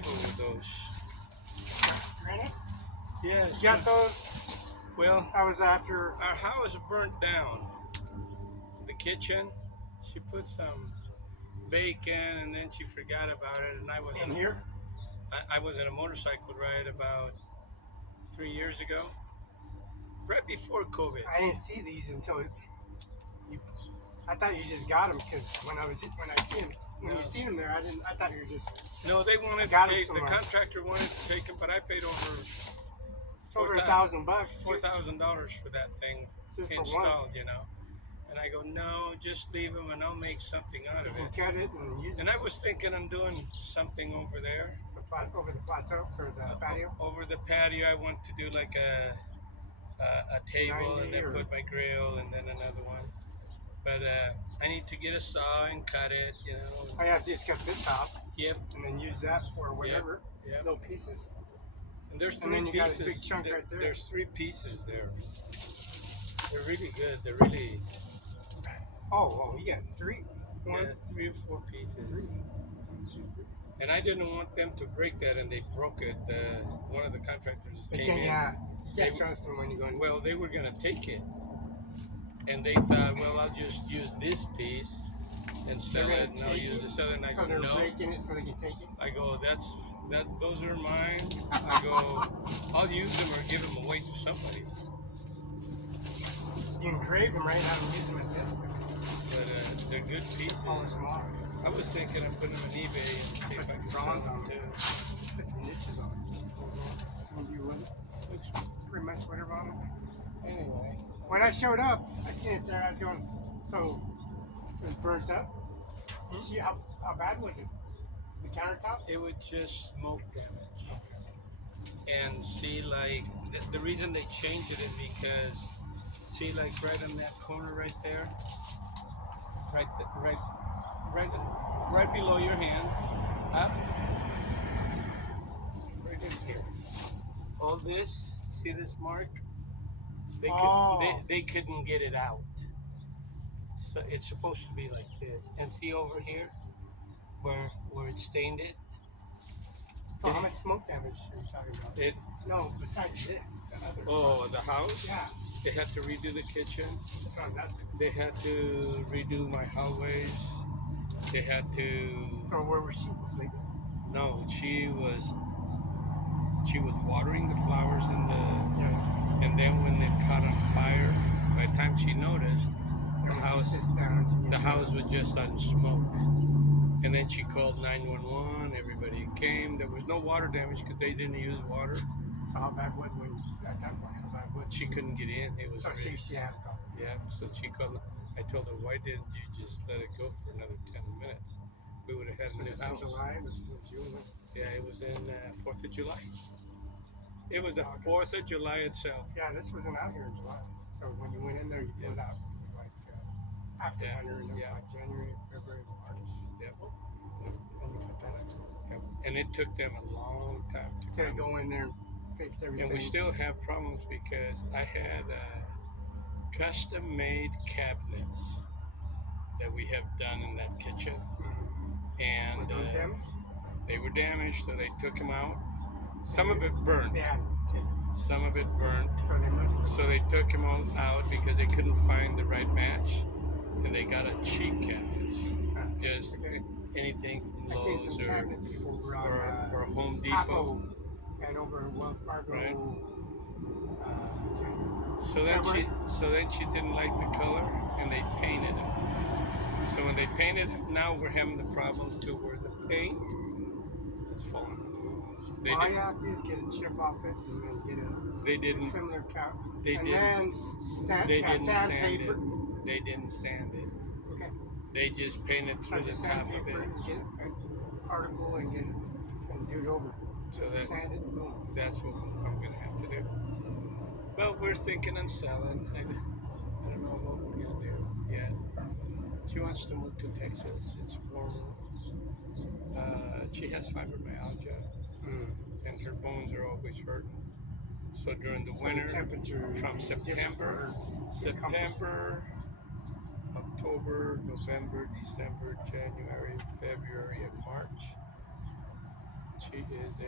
table with those. Granite? Yeah. You got those? Well, I was after. our house burnt down. The kitchen, she put some bacon and then she forgot about it, and I was In here? I was in a motorcycle ride about 3 years ago, right before COVID. I didn't see these until you. I thought you just got them because when I seen them, when you seen them there, I thought you were just. No, they wanted to take, the contractor wanted to take them, but I paid over $1,000. $4,000 for that thing just installed, you know. And I go, no, just leave them and I'll make something out of it. You can cut it and use it. And I was thinking I'm doing something over there. Over the plateau or the patio? Over the patio, I want to do like a table and then put my grill and then another one. But I need to get a saw and cut it, you know. I have to just cut this off. Yep. And then use that for whatever. Yep. Little pieces. And there's and then you pieces. Got a big chunk right there. There's 3 pieces there. They're really good. They're really. Oh, you got 3. Yeah, 3 or 4 pieces. And I didn't want them to break that, and they broke it. One of the contractors came in. Yeah, you can't trust them when you're going. Well, they were gonna take it, and they thought, well, I'll just use this piece and sell it, and I'll use this other. And I go, they're no. breaking it so they can take it. I go, those are mine. I go, I'll use them or give them away to somebody. You engrave them right now and use them as this. But they're good pieces. Polish them off. I was thinking of putting them on eBay and see if I could sell them too. Put some niches on it. And you would. Pretty much whatever on it. Anyway. When I showed up, I seen it there. I was going, so it was burnt up. How bad was it? The countertops? It was just smoke damage. And see, like, the reason they changed it is because, see, like, right in that corner right there, right below your hand, up, right in here. All this, see this mark? They couldn't get it out. So it's supposed to be like this. And see over here, where it stained it? So how much smoke damage are you talking about? No, besides this, the other. The house? Yeah. They had to redo the kitchen. That's they had to redo my hallways. They had to. So where was she sleeping? No, she was watering the flowers and then when it caught on fire, by the time she noticed, the house was just on smoke. And then she called 911. Everybody came. There was no water damage because they didn't use water. So how bad was when at that point? How bad was she? Couldn't get in. It was. So she had to call. Yeah. So she called. I told her, why didn't you just let it go for another 10 minutes? We would have had a new house. Was this in July? This is in June. Yeah, it was in 4th of July. It was the 4th of July itself. Yeah, this wasn't out here in July. So when you went in there, you pulled it out. It was like after winter, and it was like January, February, March. Yep. And it took them a long time to go in there and fix everything. And we still have problems because I had custom-made cabinets that we have done in that kitchen. Mm-hmm. And were those damaged? They were damaged, so they took them out. Some of it burned. Yeah. Some of it burned. So they took them all out because they couldn't find the right match, and they got a cheap cabinet. Just anything from Lowe's or Home Depot. And over Wells Fargo. Right. So then she didn't like the color, and they painted them. So when they painted them, now we're having the problem to where the paint is falling off. All you have to do is get a chip off it and then get a similar cap. They didn't sand it. They didn't sand it. Okay. They just painted through the top of it. Get a particle and get it and do it over. So sand it and boom. That's what I'm gonna have to do. Well, we're thinking on selling. I don't know what we're gonna do yet. She wants to move to Texas. It's warmer. She has fibromyalgia, and her bones are always hurting. So during the winter, from September, October, November, December, January, February, and March, She is a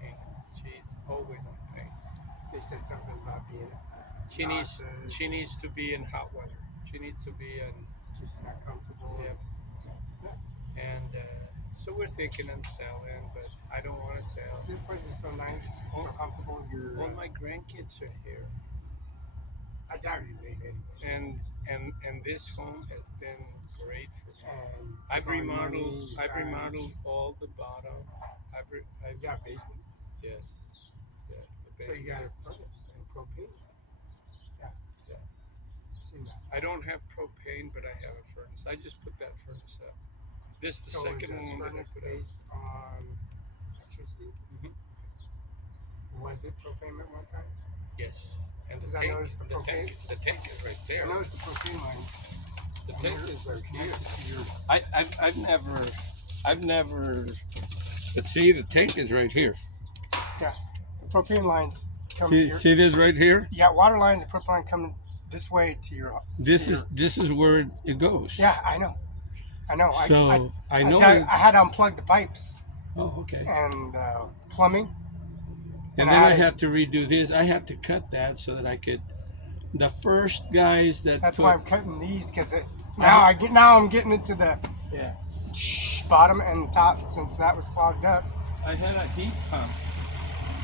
pain. She's always in pain. They said something about being She nauseous, needs to be in hot weather. She needs to be in. just not comfortable. Yeah. And so we're thinking of selling, but I don't want to sell. This place is so nice, so comfortable. All my grandkids are here, I doubt you leave anyways. and this home has been great for me. And I've to find money, remodeled all the bottom. I've You got a basement? yes, yeah. The So you got basement. a furnace and propane? Yeah. Yeah. Seen that. I don't have propane, but I have a furnace. I just put that furnace up. This is the So is second the one that I furnace put up. based on electricity? Mhm. Was it propane at one time? Yes, and Because I noticed the propane. the tank is right there. I noticed the propane lines. The tank is right here. Connected to your. I've never. But see, the tank is right here. Yeah. The propane lines come to your. See this right here? You got water lines and propane coming this way to your. This is where it goes. Yeah, I know. So I know. I had to unplug the pipes Oh, okay. and plumbing. And then I had to redo this. I had to cut that so that I could. The first guys that. That's why I'm cutting these because now I'm getting into the Yeah. bottom and the top since that was clogged up. I had a heat pump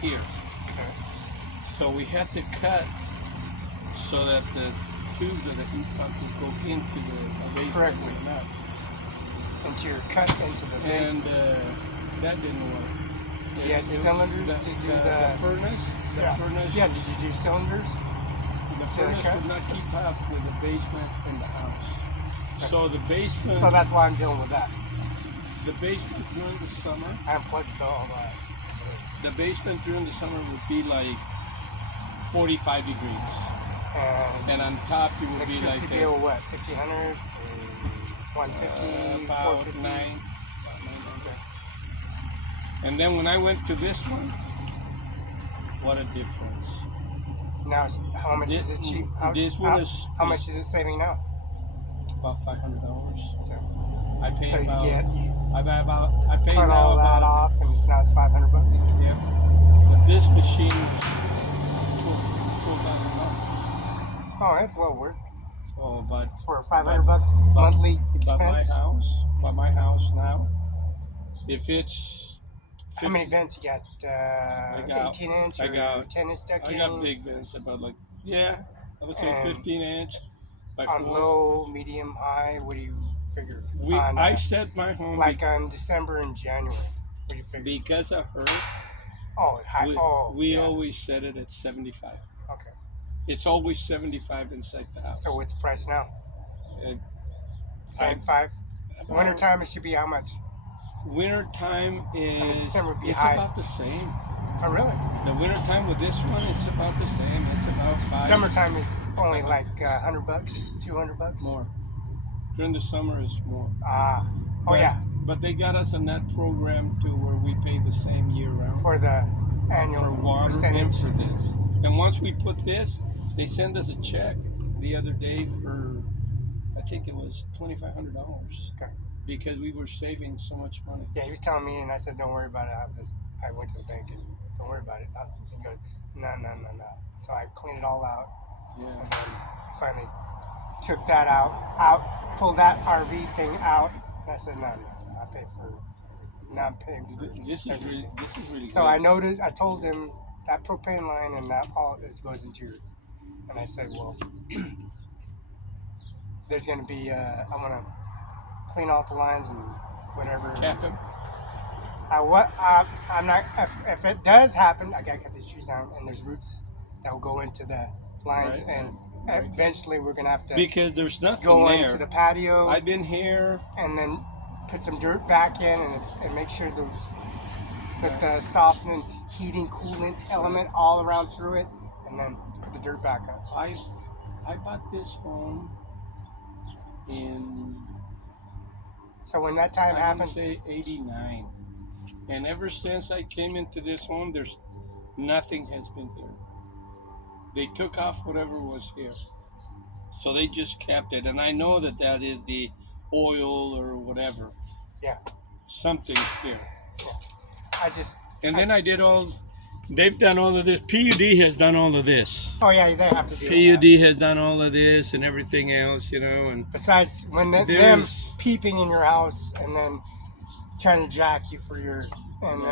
here, Okay. so we had to cut so that the tubes of the heat pump would go into the basement. Correctly. and that. Into your cut into the And basement. that didn't work. You had cylinders to do the furnace. The yeah. furnace. Yeah, did you do cylinders? The furnace cut? would not keep up with the basement in the house. So the basement. So that's why I'm dealing with that. The basement during the summer. I unplugged all that. The basement during the summer would be like 45 degrees, And and on top it would be electricity like bill, what, 1,500? 150, about 450? nine. Okay. And then when I went to this one, what a difference! Now, how much is it cheap? This one is how much is it saving now? about $500. Okay. I pay So about. you I pay cut now all that about. off, and now it's $500. Yeah. But this machine was $12,000. Oh, that's well worth Oh, but for $500 monthly expense. But my house now, if it's How many vents you got? got- 18 inch I or got- 10 inch I decking? got big vents about like I would say And 15 inch by on 4. low, medium, high. What do you figure? I set my home like on December and January. What do you figure? because of her. We We always set it at 75. Okay. It's always 75 inside the house. So what's the price now? Uh, 75. about- Winter time it should be how much? Winter time is December would be it's high. about the same. Oh really? The winter time with this one, it's about the same. It's about 5. Summertime is only like $100, $200. More. During the summer is more. Ah. Oh But- yeah. But they got us in that program to where we pay the same year round For the annual for water percentage. and for this. And once we put this, they send us a check the other day for, I think it was $2,500. Okay. Because we were saving so much money. Yeah, he was telling me, and I said, "Don't worry about it. I have this." I went to the bank and don't worry about it. He goes, "No." So I cleaned it all out, Yeah. and then finally took that out, pulled that RV thing out. And I said, "No. I pay for. Not paying for." This is really So good. I noticed. I told him that propane line and that all this goes into your. And I said, "Well, there's gonna be. I'm gonna clean out the lines and whatever." Cap him. I'm not. If it does happen, I gotta cut these trees down, and there's roots that will go into the lines, Right, and right. eventually we're gonna have to Because there's nothing go there. into the patio I've been here. and then put some dirt back in, and make sure put the softening, heating, coolant element all around through it, and then put the dirt back up. I bought this home in So when that time I want to happens, say 89. And ever since I came into this home, there's nothing has been here. They took off whatever was here. So they just kept it. And I know that is the oil or whatever. yeah. Something's here. And then I did all. They've done all of this. PUD has done all of this. Oh yeah, they have to do PUD that. has done all of this and everything else, And besides when them peeping in your house and then trying to jack you for your and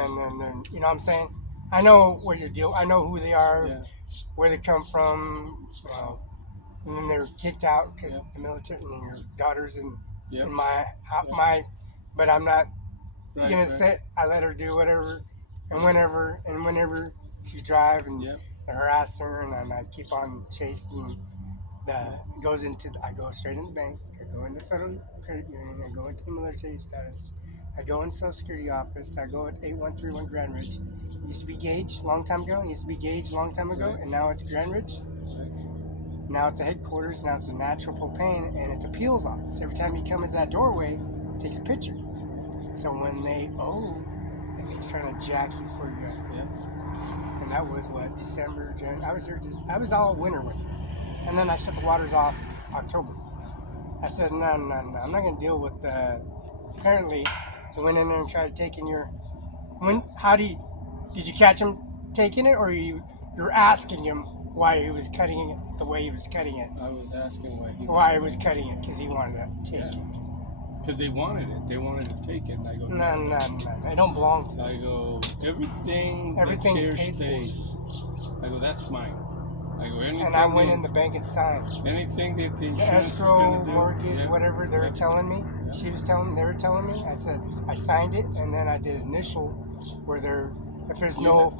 then you know what I'm saying? I know what you're doing. I know who they are, where they come from, and then they're kicked out because the military and your daughter's in my. But I'm not gonna say I let her do whatever and whenever she drive and harass her and I keep on chasing. It goes into I go straight in the bank. I go in the federal credit union. I go into the military status. I go in Social Security office. I go at 8131 Grand Ridge. It used to be Gage long time ago. And now it's Grand Ridge. Now it's a headquarters. Now it's a natural propane, and it's appeals office. Every time you come into that doorway, it takes a picture. So when and he's trying to jack you for your, and that was what, December, January. I was all winter with her, and then I shut the waters off October. I said no, I'm not gonna deal with apparently he went in there and tried to take in your. Did you catch him taking it, or you're asking him why he was cutting it the way he was cutting it? I was asking why he was cutting it because he wanted to take it. Because they wanted it. They wanted to take it. And I go, no. It don't belong to them. I go, everything's paid stays. I go, that's mine. I go, anything. And I went in the bank and signed. Anything that the escrow, mortgage, whatever they were telling me. They were telling me. I said, I signed it, and then I did initial where if there's no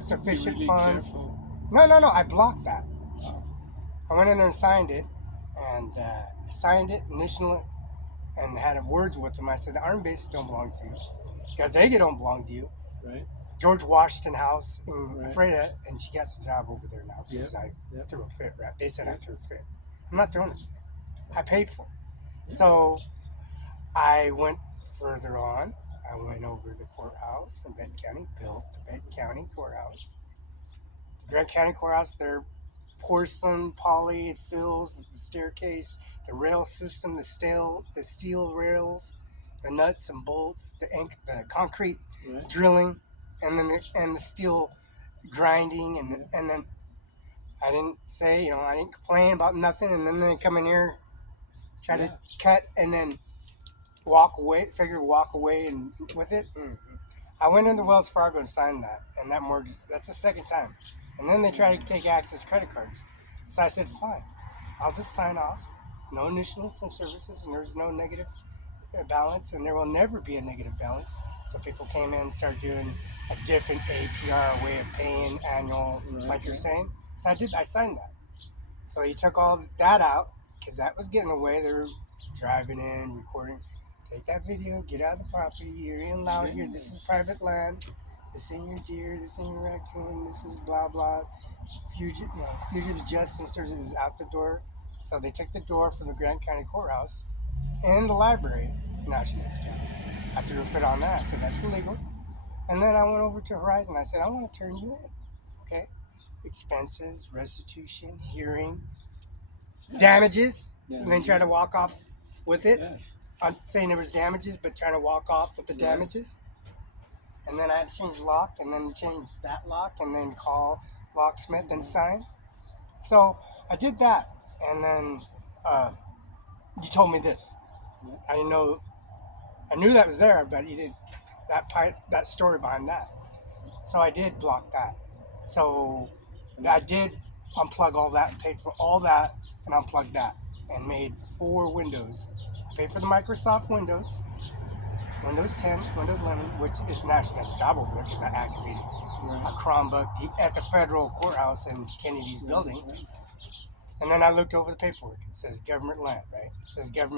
sufficient funds. Careful. No, I blocked that. Oh. I went in there and signed it, initially, and had words with them. I said, the army bases don't belong to you. Gazega don't belong to you. Right. George Washington House in Freda, and she gets a job over there now because I threw a fit. Right? They said I threw a fit. I'm not throwing a fit. I paid for it. Yeah. So I went further on. I went over the courthouse in Benton County, built the Benton County courthouse. The Grant County courthouse, their porcelain, poly, it fills the staircase, the rail system, the steel rails, the nuts and bolts, the concrete drilling, and then the steel grinding, and then I didn't say, I didn't complain about nothing, and then they come in here, try to cut, and then walk away and with it. I went into Wells Fargo and signed that, and that mortgage, that's the second time. And then they try to take Access credit cards. So I said, fine, I'll just sign off. No initials and services, and there's no negative balance, and there will never be a negative balance. So people came in and started doing a different APR way of paying annual, like you're saying. So I signed that. So he took all that out, because that was getting away. They were driving in, recording. Take that video, get out of the property, you're in loud here, this is private land. This ain't your deer, this ain't your raccoon, this is blah blah. Fugitive Justice Services is out the door. So they took the door from the Grant County Courthouse and the library. Now she knows the job. I threw a fit on that. I said, that's illegal. And then I went over to Horizon. I said, I want to turn you in. Okay? Expenses, restitution, hearing, damages. And then try to walk off with it. I'm saying there was damages, but trying to walk off with the damages. And then I had to change lock, and then change that lock, and then call locksmith and sign. So I did that, and then you told me this. I didn't know. I knew that was there, but you didn't. That story behind that. So I did block that. So I did unplug all that, paid for all that, and unplugged that, and made 4 windows. I paid for the Microsoft Windows. Windows 10, Windows 11, which is National's job over there because I activated a Chromebook at the federal courthouse in Kennedy's building. And then I looked over the paperwork. It says government land, right? It says government.